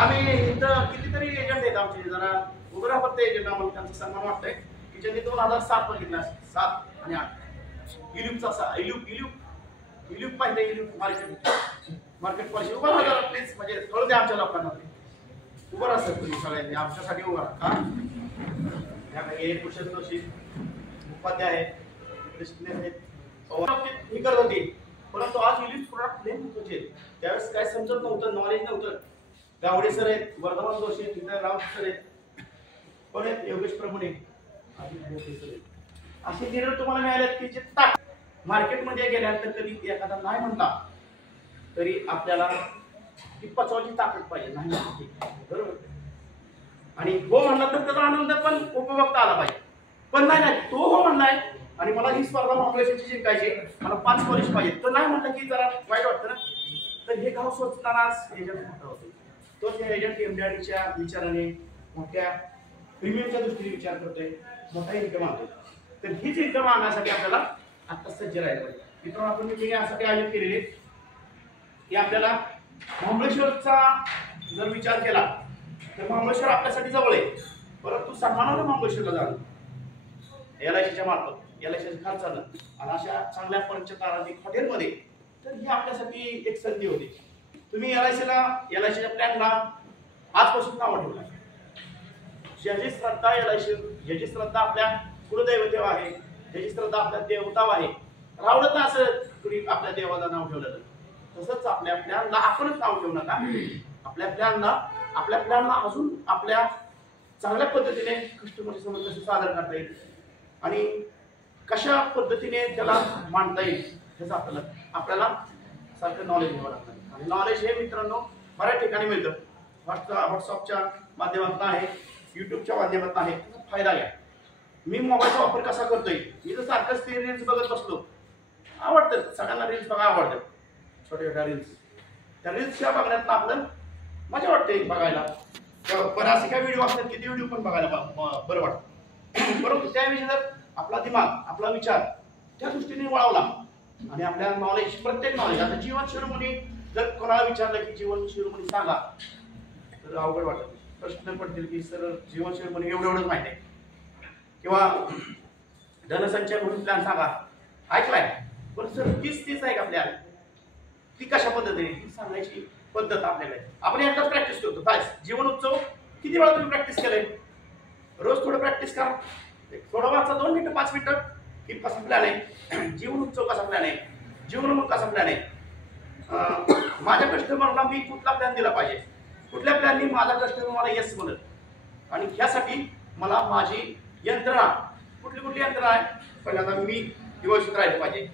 आम्ही इथं कितीतरी एजंट आहेत आमचे, जरा उभं राहते एजंट, आम्हाला त्यांचा सन्मान वाटतंय की ज्यांनी 2007 बघितला, 7 आणि 8 इल्यूपचा इल्यूप पाहिजे, इल्यूप मार्केट पॉलिसी उभा राहा जरा प्लीज, म्हणजे कळू द्या आमच्या लोकांना. उभं राहा सर तुम्ही सगळ्यांनी आमच्यासाठी उभं राहा. का हे कुशल जोशी उपाध्याय आहेत, ही करत होती, परंतु आज इल्यूप प्रोडक्ट लय महत्वाचे. त्यावेळेस काय समजत नव्हतं, नॉलेज नव्हतं. गावडे सर आहेत, वर्धमान जोशी आहेत, तिथे राव सर आहेत, पण आहेत योगेश प्रभुणे, असे लीडर तुम्हाला मिळालेत की जे मार्केटमध्ये गेल्यानंतर कधी एखादा नाही म्हणला तरी आपल्याला ती पचवायची ताकद पाहिजे, नाही बरोबर. आणि हो म्हणला तर त्याचा आनंद पण उपभोगता आला पाहिजे. पण नाही तो हो म्हणलाय आणि मला ही स्पर्धा महाबळेश्वरची जिंकायची, मला 5 पॉलिश पाहिजे, तर नाही म्हटलं की जरा वाईट वाटतं ना. तर हे गाव स्वच्छतानाच एजंट मोठा होतो. तोच एजंट एमडीआरडीच्या विचाराने मोठ्या प्रीमियमच्या दृष्टीने विचार करतोय, मोठा इन्कम आणतोय. तर हीच इन्कम आणण्यासाठी आपल्याला आता सज्ज राहायला पाहिजे. मित्रांनो, आपण मी यासाठी आयोजित केलेले की आपल्याला महाबळेश्वरचा जर विचार केला तर महाबळेश्वर आपल्यासाठी जवळ आहे, परंतु सन्मानानं महाबळेश्वरला जाणं LICच्या मार्फत, LICच्या खर्चानं आणि अशा चांगल्या पंचतारांकित हॉटेलमध्ये, तर ही आपल्यासाठी एक संधी होती. तुम्ही LICच्या प्लॅनला आजपासून नाव ठेवलं. ज्याची श्रद्धा LIC, ज्याची श्रद्धा आपल्या कुलदैवतेवर आहे, ज्याची श्रद्धा आपल्या देवतावर आहे, रावलं ना असं कुणी आपल्या देवाला नाव ठेवलं, तसंच आपल्या प्लॅनला आपणच नाव ठेवू नका. आपल्या प्लॅनला अजून आपल्या चांगल्या पद्धतीने कस्टमरची समज कशी सादर करता येईल आणि कशा पद्धतीने त्याला मांडता येईल ह्याचं आपल्याला सारखं नॉलेज घ्यावं लागतं. आणि नॉलेज हे मित्रांनो बऱ्याच ठिकाणी मिळतं. व्हॉट्सअपच्या माध्यमातून आहे, युट्यूबच्या माध्यमातून आहे. फायदा घ्या. मी मोबाईलचा वापर कसा करतोय, मी जर सारखंच ते रील्स बघत बसलो, आवडतं सगळ्यांना रील्स बघा, आवडतात छोट्या छोट्या रील्स. त्या रील्सच्या बघण्यात आपलं मजा वाटते बघायला. पण असे काही व्हिडिओ असतात की ते व्हिडिओ पण बघायला बरं वाटतं. परंतु त्याविषयी जर आपला दिमाग, आपला विचार त्या दृष्टीने वळवला आणि आपल्या नॉलेज, प्रत्येक नॉलेज, आता जीवन शिरोमणी जर कोणाला विचारलं की जीवन शिरोमणी सांगा तर अवघड वाटत, प्रश्न पडतील की सर जीवन शिरोमणी एवढंच माहिती आहे, किंवा धनसंचय म्हणून प्लॅन सांगा, ऐकलाय पण सर 30 आहे का प्लॅन, ती कशा पद्धतीने ही सांगायची पद्धत आपल्याकडे. आपण एकदाच प्रॅक्टिस करतो काय. जीवन उत्सव किती वेळा तुम्ही प्रॅक्टिस केलंय, रोज थोडं प्रॅक्टिस करा, थोडं वाचा, 2 मिनिटं 5 मिनिटं की कसा प्लॅन आहे, जीवन उत्सव कसा प्लॅन आहे, जीवन कसा प्लॅन आहे, माझ्या कस्टमरला मी कुठला प्लॅन दिला पाहिजे, कुठल्या प्लॅननी माझा कस्टमर मला येस म्हणत, आणि ह्यासाठी मला माझी यंत्रणा कुठली यंत्रणा आहे, पहिल्यांदा मी व्यवस्थित राहिलं पाहिजे.